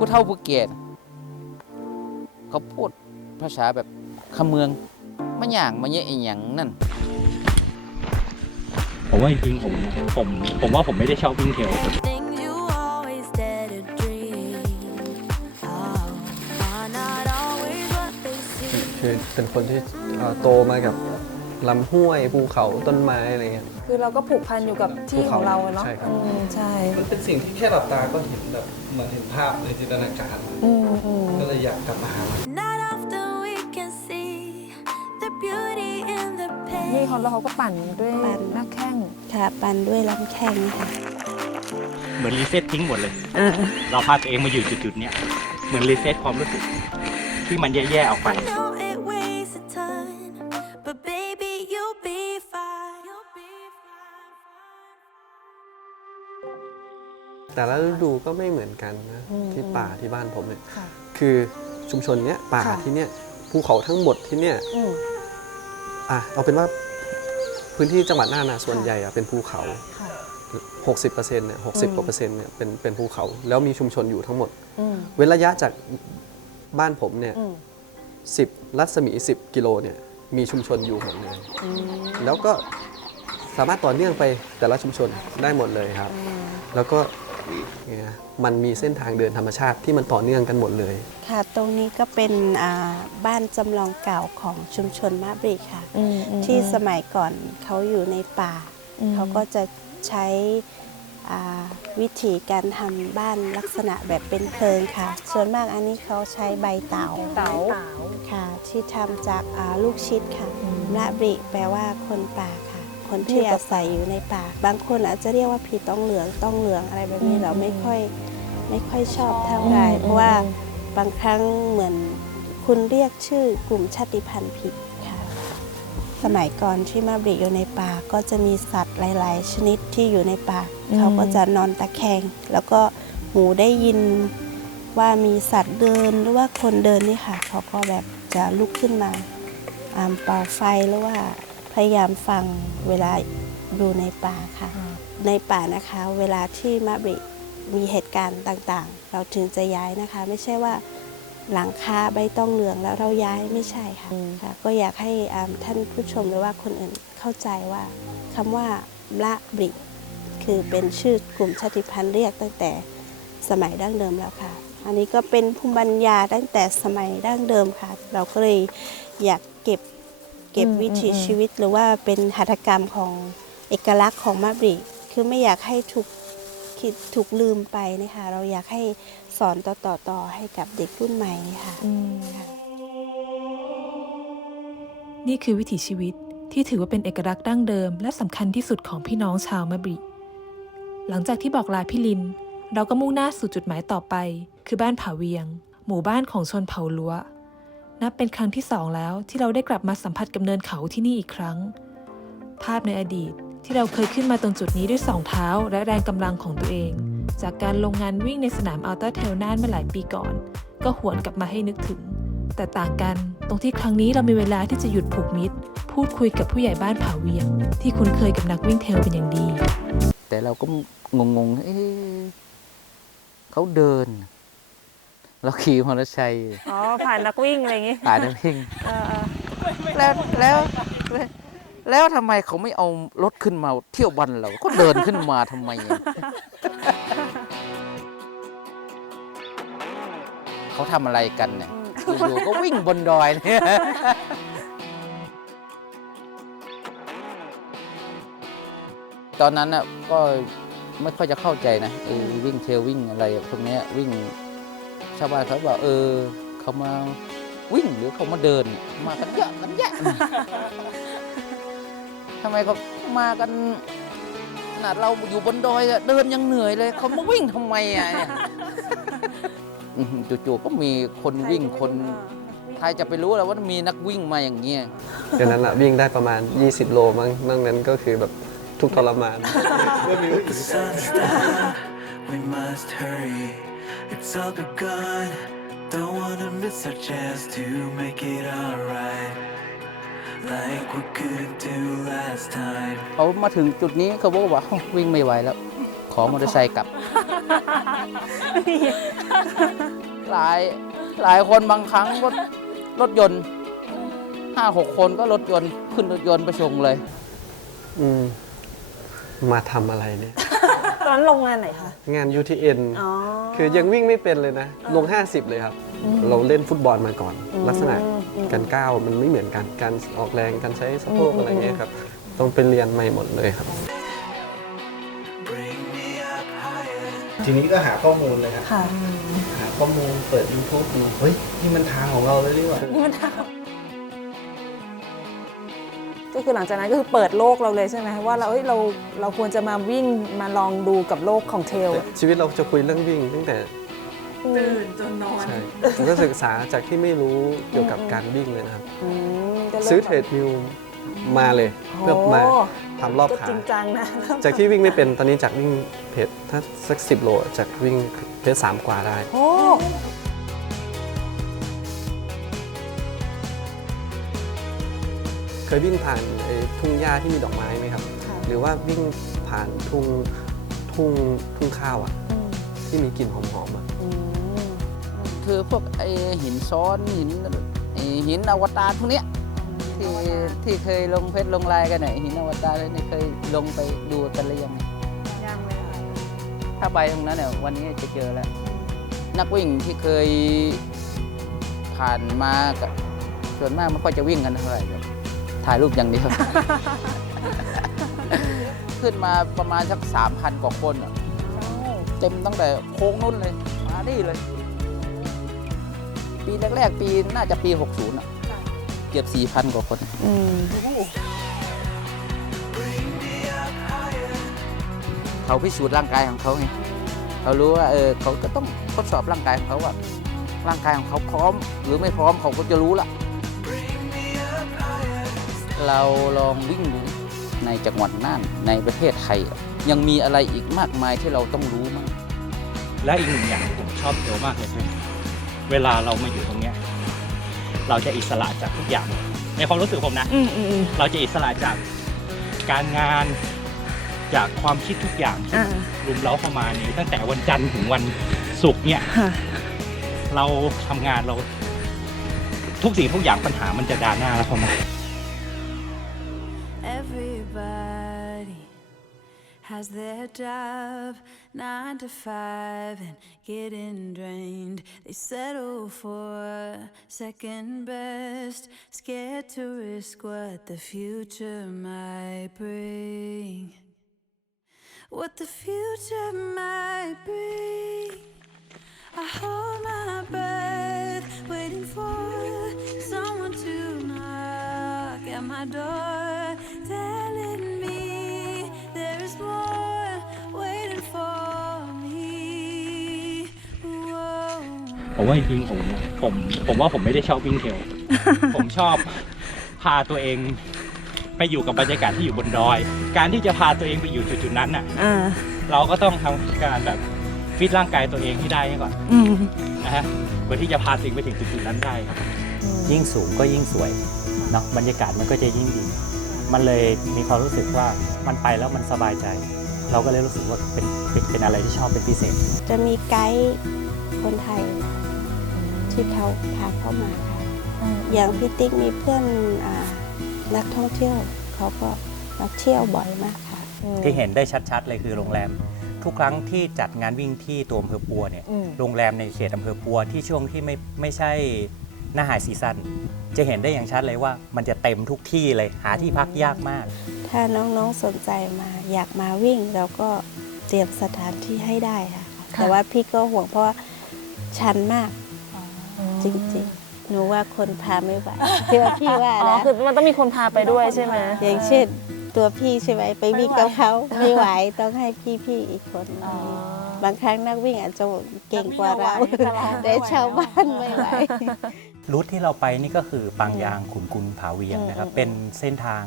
ผู้เฒ่าผู้แก่น่ะเขาพูดภาษาแบบคำเมืองมาหย่างมาเยอะอีหยังนั่น ผมว่าจริงๆผมผมผมว่าผมไม่ได้ชอบวิ่งเทรล Things you always dare to dream. Oh, are not always what they seem. คือเป็นคนที่เอ่อโตมากับ ลำห้วยภูเขาต้นไม้อะไรเงี้ย คือเราก็ผูกพันอยู่กับที่ของเราอะเนาะใช่ครับ อืมใช่มันเป็นสิ่งที่แค่หลับตาก็เห็นแบบเหมือนเห็นภาพในจินตนาการ อืมอืม ก็เลยอยากกลับมาหามัน Not often we can see the beauty in the นี่ pain. เขาแล้วเขาก็ปั่นด้วยปั่น หน้าแข้ง ค่ะปั่นด้วยลำแข้งค่ะ เหมือนรีเซ็ตทิ้งหมดเลย เราพาตัวเองมาอยู่จุดๆเนี้ยเหมือนรีเซ็ตความรู้สึกที่มันแย่ๆออกไป I แต่ละฤดูก็ไม่เหมือนกันนะอืมที่ป่าที่บ้านผมเนี่ยค่ะ คือชุมชนเนี้ยป่าค่ะ ที่เนี้ยภูเขาทั้งหมดที่เนี้ยอืม อะเอาเป็นว่าพื้นที่จังหวัดน่านนะส่วนใหญ่อะเป็นภูเขา ค่ะ 60%เนี่ย60กว่าเปอร์เซ็นต์เนี่ยเป็นเป็นภูเขา แล้วมีชุมชนอยู่ทั้งหมด อืมเว้นระยะจากบ้านผมเนี่ยอืม10รัศมี 10 กิโลเนี่ยมีชุมชนอยู่หมดเลยอืมแล้วก็สามารถต่อเนื่องไปแต่ละชุมชนได้หมดเลยครับ อืมแล้วก็ เนี่ยมันมีเส้นทางเดินธรรมชาติที่มันต่อเนื่องกันหมดเลย ค่ะ ตรงนี้ก็เป็นอ่าบ้านจำลองเก่าของชุมชนมาบริค่ะ อืมอืมที่สมัยก่อนเขาอยู่ในป่า อืมเขาก็จะใช้อ่าวิธีการทำบ้านลักษณะแบบเป็นเพลิงค่ะ ส่วนมากอันนี้เขาใช้ใบเตาเต๋าค่ะ ที่ทำจากอ่าลูกชิดค่ะอืมละบริแปลว่าคนป่าค่ะ คนที่อาศัยอยู่ในป่า บางคนอาจจะเรียกว่าผีต้องเหลืองต้องเหลืองอะไรแบบนี้เราไม่ค่อยไม่ค่อยชอบเท่าไหร่เพราะว่าบางครั้งเหมือนคุณเรียกชื่อกลุ่มชาติพันธุ์ผิดค่ะ สมัยก่อนที่มาบริอยู่ในป่าก็จะมีสัตว์หลาย ๆ ชนิดที่อยู่ในป่าอืมเขาก็จะนอนตะแคง แล้วก็หูได้ยินว่ามีสัตว์เดินหรือว่าคนเดินนี่ค่ะ เขาก็แบบจะลุกขึ้นมาอ่าเป่าไฟหรือว่า พยายามฟังเวลาอยู่ในป่าค่ะอ่าในป่านะคะ เวลาที่มาบริมีเหตุการณ์ต่างๆ เราถึงจะย้ายนะคะ ไม่ใช่ว่าหลังคาใบต้องเหลืองแล้วเราย้ายไม่ใช่ค่ะอืมค่ะก็อยากให้อ่าท่านผู้ชมหรือว่าคนอื่นเข้าใจว่าคำว่าละบริคือเป็นชื่อกลุ่มชาติพันธุ์เรียกตั้งแต่สมัยดั้งเดิมแล้วค่ะ อันนี้ก็เป็นภูมิปัญญาตั้งแต่สมัยดั้งเดิมค่ะ เราก็เลยอยากเก็บ เก็บอืมวิถีอืมชีวิต หรือว่าเป็นหัตถกรรมของเอกลักษณ์ของมาบริคือไม่อยากให้ถูกคิดถูกลืมไปนะคะเราอยากให้สอนต่อต่อต่อให้กับเด็กรุ่นใหม่ค่ะอืมนี่คือวิถีชีวิตที่ถือว่าเป็นเอกลักษณ์ดั้งเดิม และสำคัญที่สุดของพี่น้องชาวมะบริหลังจากที่บอกลาพี่ลิน เราก็มุ่งหน้าสู่จุดหมายต่อไป คือบ้านผาเวียง หมู่บ้านของชนเผ่าลัว นับเป็นครั้งที่สองแล้วที่เราได้กลับมาสัมผัสกับเนินเขาที่นี่อีกครั้ง ภาพในอดีตที่เราเคยขึ้นมาตรงจุดนี้ด้วยสองเท้าและแรงกำลังของตัวเอง จากการลงงานวิ่งในสนามอัลต้าเทลน่านเมื่อหลายปีก่อน ก็หวนกลับมาให้นึกถึง แต่ต่างกันตรงที่ครั้งนี้เรามีเวลาที่จะหยุดผูกมิตร พูดคุยกับผู้ใหญ่บ้านผาเวียง ที่คุ้นเคยกับนักวิ่งเทลเป็นอย่างดี แต่เราก็งงๆเอ๊ะเขาเดิน เราขี่มอเตอร์ไซค์อ๋อผ่านนักวิ่งอะไรอย่างงี้ผ่านน้ำพิงเออเออแล้วแล้วแล้วแล้วทำไมเขาไม่เอารถขึ้นมาเที่ยววันเราก็เดินขึ้นมาทำไมอะเขาทำอะไรกันเนี่ยอยู่ๆก็วิ่งบนดอยเนี่ยตอนนั้นน่ะก็ไม่ค่อยจะเข้าใจนะเออวิ่งเทรลวิ่งอะไรพวกเนี้ยวิ่ง ชาวบ้านเขาบอกเออเขามาวิ่งหรือเขามาเดิน มากันเยอะกันแยะทำไมเขามากันขนาดเราอยู่บนดอยอะเดินยังเหนื่อยเลยเขามาวิ่งทำไมอะเนี่ยอื้อหือจู่ๆก็มีคนวิ่งคนใครจะไปรู้แล้วว่ามีนักวิ่งมาอย่างเงี้ยเดี๋ยวนั้นอะวิ่งได้ประมาณ 20 โลมั้งนอกนั้นก็คือแบบทุกข์ทรมาน The sun's down, we must hurry. It's all begun. Don't wanna miss our chance to make it alright. Like we couldn't do last time. เขามาถึงจุดนี้เขาบอกว่า วิ่งไม่ไหวแล้ว ขอมอเตอร์ไซค์กลับ หลายหลายคนบางครั้งรถรถยนต์ห้าหกคนก็รถยนต์ขึ้นรถยนต์ไปส่งเลย อืม มาทำอะไรเนี่ย ตอนนั้นโรงงานไหนคะ งาน UTN อ๋อ คือยังวิ่งไม่เป็นเลยนะ ลง 50 เลยครับ เราเล่นฟุตบอลมาก่อนอืมลักษณะอืมการก้าวมันไม่เหมือนกัน การออกแรงการใช้สะโพกอืมอะไรเงี้ยครับ ต้องไปเรียนใหม่หมดเลยครับ Bring me up higher. ทีนี้ก็หาข้อมูลเลยครับค่ะ หาข้อมูลเปิด YouTube ดูเฮ้ยนี่มันทางของเราเลยดีกว่า นี่มันทำ ก็คือหลังจากนั้นก็คือเปิดโลกเราเลยใช่ไหมว่าเราเอ้ยเราเราควรจะมาวิ่งมาลองดูกับโลกของเทรลชีวิตเราจะคุยเรื่องวิ่งตั้งแต่ตื่นจนนอนใช่ผมก็ศึกษาจากที่ไม่รู้เกี่ยวกับการวิ่งเลยนะครับก็เริ่มซื้อเทรดมิลมาเลยเพื่อมาโอ้ทำรอบก็ขา จริงจังนะ จากที่วิ่งไม่เป็นตอนนี้จากวิ่งเพจถ้าสักสิบโลจากวิ่งเพจสามกว่าได้ โอ้ เคยวิ่งผ่านไอ้ทุ่งหญ้าที่มีดอกไม้ไหมครับค่ะหรือว่าวิ่งผ่านทุ่งทุ่งทุ่งข้าวอะอืมที่มีกลิ่นหอมๆอะอืมคือพวกไอหินซ้อนหินไอหินอวตารพวกเนี้ยที่ที่เคยลงเพชรลงลายกันเนี่ยหินอวตารเนี่ยเคยลงไปดูกันหรือยังยังเลยค่ะถ้าไปตรงนั้นเนี่ยวันนี้จะเจอแล้ว นักวิ่งที่เคยผ่านมากับส่วนมากไม่ค่อยจะวิ่งกันเท่าไหร่หรอก ถ่ายรูปอย่างเดียว ขึ้นมาประมาณสักสามพันกว่าคนอะเต็มตั้งแต่โค้งนู้นเลย มานี่เลย ปีแรกๆ ปีน่าจะปี 60อะเกือบ4,000กว่าคน อืมเขาพิสูจน์ร่างกายของเขาไงเขารู้ว่าเออเขาก็ต้องทดสอบร่างกายของเขาว่า ร่างกายของเขาพร้อม หรือไม่พร้อมเขาก็จะรู้ละ เราลองวิ่งดูในจังหวัดน่านในประเทศไทยอะยังมีอะไรอีกมากมายที่เราต้องรู้มั้งและอีกหนึ่งอย่างที่ผมชอบเทรลมากเลยคือเวลาเรามาอยู่ตรงเนี้ยเราจะอิสระจากทุกอย่าง ในความรู้สึกผมนะ อืมอืมอืมเราจะอิสระจากการงานจากความคิดทุกอย่างที่อ่ารุมเร้าเข้ามานี้ ตั้งแต่วันจันทร์ถึงวันศุกร์เนี่ย ค่ะ เราทำงานเรา ทุกสิ่งทุกอย่างปัญหามันจะด่าหน้าเราเข้ามา has their job, nine to five, and getting drained. They settle for second best, scared to risk what the future might bring. What the future might bring. I hold my breath, waiting for someone to knock at my door, ผมว่าจริงๆผมผมผมว่าผมไม่ได้ชอบวิ่งเทรลผมชอบพาตัวเองไปอยู่กับบรรยากาศที่อยู่บนดอย การที่จะพาตัวเองไปอยู่จุดๆนั้นน่ะอ่าเราก็ต้องทำการแบบฟิตร่างกายตัวเองให้ได้ก่อนอืมนะฮะเพื่อที่จะพาตัวเองไปถึงจุดๆนั้นได้ครับยิ่งสูงก็ยิ่งสวยเนาะบรรยากาศมันก็จะยิ่งดี มันเลยมีความรู้สึกว่ามันไปแล้วมันสบายใจ เราก็เลยรู้สึกว่าเป็นเป็นเป็นอะไรที่ชอบเป็นพิเศษ จะมีไกด์คนไทย ที่เขาพาเข้ามาค่ะ อย่างพี่ติ๊กมีเพื่อนอานักท่องเที่ยวเขาก็มาเที่ยวบ่อยมากค่ะ ที่เห็นได้ชัดๆ เลยคือโรงแรม ทุกครั้งที่จัดงานวิ่งที่ตัวอำเภอปัวเนี่ยอืมโรงแรมในเขตอำเภอปัวที่ช่วงที่ไม่ไม่ใช่หน้าหายซีซั่นจะเห็นได้อย่างชัดเลยว่ามันจะเต็มทุกที่เลยหาที่พักยากมาก ถ้าน้องๆสนใจมาอยากมาวิ่งเราก็เตรียมสถานที่ให้ได้ค่ะ แต่ว่าพี่ก็ห่วงเพราะว่าชันมาก จริงๆ หนูว่าคนพาไม่ไหวที่ว่าพี่ว่าอ๋อนะคือมันต้องมีคนพาไปด้วยใช่ไหม อย่างเช่นตัวพี่ใช่ไหมไปวิ่งกับเขาไม่ไหวต้องให้พี่ๆอีกคนอ๋อ บางครั้งนักวิ่งอาจจะเก่งกว่าเรานักวิ่งเอาไว้แต่ชาวบ้านไม่ไหว รูทที่เราไปนี่ก็คือปางยางขุนกุลผาเวียงนะครับอืมเป็นเส้นทาง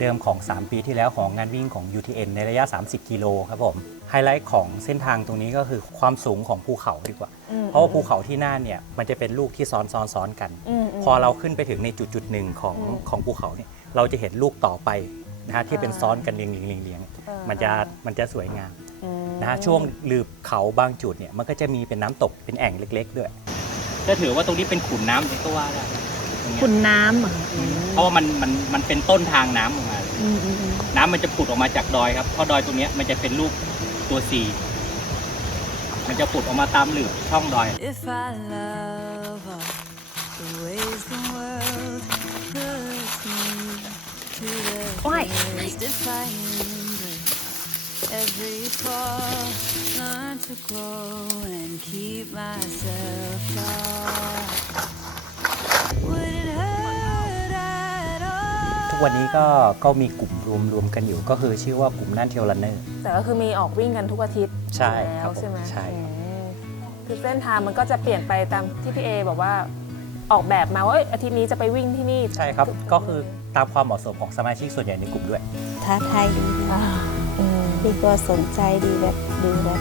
เดิมของ 3 ปีที่แล้วของงานวิ่งของ UTN ในระยะ 30 กิโลครับผม ไฮไลท์ของเส้นทางตรงนี้ก็คือความสูงของภูเขาดีกว่ามเพราะว่าภูเขาที่น่านเนี่ยมันจะเป็นลูกที่ซ้อนซ้อนซ้อนกันมมพอเราขึ้นไปถึงในจุดจุดหนึ่งของอืมของภูเขาเนี่ยเราจะเห็นลูกต่อไปนะฮะที่เป็นอ่าซ้อนกันเรียงเรียงเรียงเรียงเออมันจะมันจะสวยงามอืมนะนะฮะช่วงลืบเขาบางจุดเนี่ยมันก็จะมีเป็นน้ำตกเป็นแอ่งเล็ก ๆ ด้วยจะถือว่าตรงนี้เป็นขุนน้ำก็ว่าได้ ตรงเนี้ยคุณน้ำเหรอเพราะว่ามันมันมันเป็นต้นทางน้ำออกมา อืมอืมอืมน้ำมันจะผุดออกมาจากดอยครับเพราะดอยตรงเนี้ยมันจะเป็นรูปตัวซีมันจะผุดออกมาตามหลืบช่องดอย If I love all the ways the world puts me to the Why? edge, if I embrace every fall, learn to grow and keep myself tall. กวันนี้ก็ก็มีกลุ่มรวมรวมกันอยู่ ก็คือชื่อว่ากลุ่มน่านเทลรันเนอร์ แต่ก็คือมีออกวิ่งกันทุกอาทิตย์ใช่แล้ครับวผมใช่ไหมใช่ครับ อืมคือเส้นทางมันก็จะเปลี่ยนไปตามที่พี่เอบอกว่าออกแบบมาว่าเอ้ยอาทิตย์นี้จะไปวิ่งที่นี่ใช่ครับ ก็คือตามความเหมาะสมของสมาชิกส่วนใหญ่ในกลุ่มด้วย ท้าทายดีนะอ่าอืมพี่ก็สนใจดีแบบดูแบบ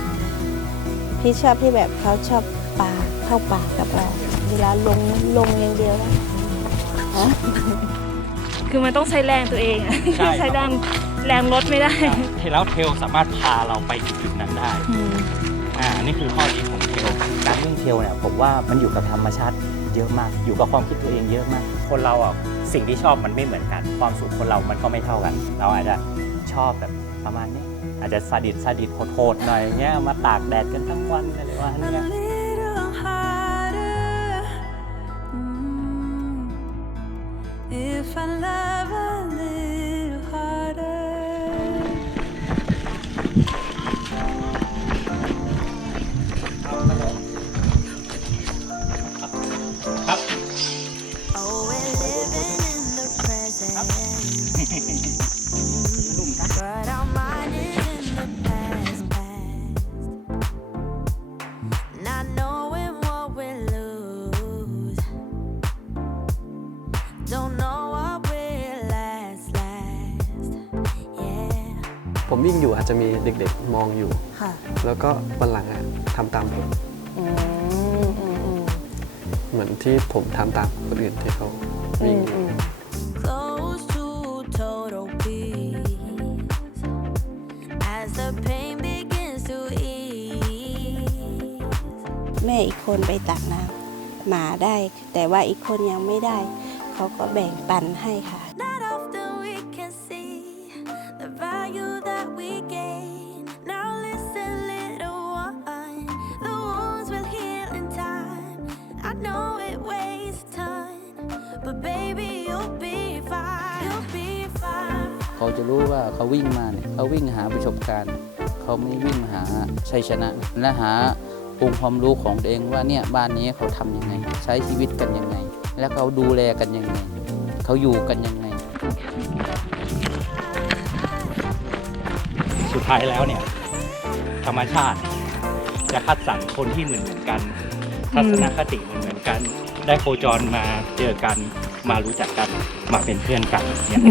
พี่ชอบที่แบบเขาชอบป่าเข้าป่ากับเรา เวลาลงลงอย่างเดียวแล้ว คือมันต้องใช้แรงตัวเองอะใช่ครับ ใช้แรงแรงรถไม่ได้เทแล้วเทลสามารถพาเราไปจุดๆนั้นได้อ่า นี่คือข้อดีของเทล การวิ่งเทลเนี่ยผมว่ามันอยู่กับธรรมชาติเยอะมาก อยู่กับความคิดตัวเองเยอะมาก คนเราอะสิ่งที่ชอบมันไม่เหมือนกัน ความสุขคนเรามันก็ไม่เท่ากัน เราอาจจะชอบแบบประมาณนี้ อาจจะซาดิสซาดิสโหดๆหน่อยเงี้ยมาตากแดดกันทั้งวันอะไรว่า A เนี้ย ผมวิ่งอยู่อาจจะมีเด็กๆมองอยู่ ค่ะแล้วก็วันหลังอะทำตามผม อืมอืมอืมเหมือนที่ผมทำตามคนอื่นที่เขาอืวิ่งมอยู่อืม close to total peace as the pain begins to ease. แม่อีกคนไปตักน้ำหมาได้ แต่ว่าอีกคนยังไม่ได้ เขาก็แบ่งปันให้ค่ะ รู้ว่าเขาวิ่งมาเนี่ยเขาวิ่งหาประสบการณ์เขาไม่วิ่งหาชัยชนะและหาองค์ความรู้ของตัวเองว่าเนี่ยบ้านนี้เขาทำยังไง ใช้ชีวิตกันยังไง แล้วเขาดูแลกันยังไง เขาอยู่กันยังไง สุดท้ายแล้วเนี่ยธรรมชาติจะคัดสรรคนที่เหมือนเหมือนกัน ทัศนคติเหมือนเหมือนกัน ได้โคจรมาเจอกันมารู้จักกันมาเป็นเพื่อนกันเนี่ย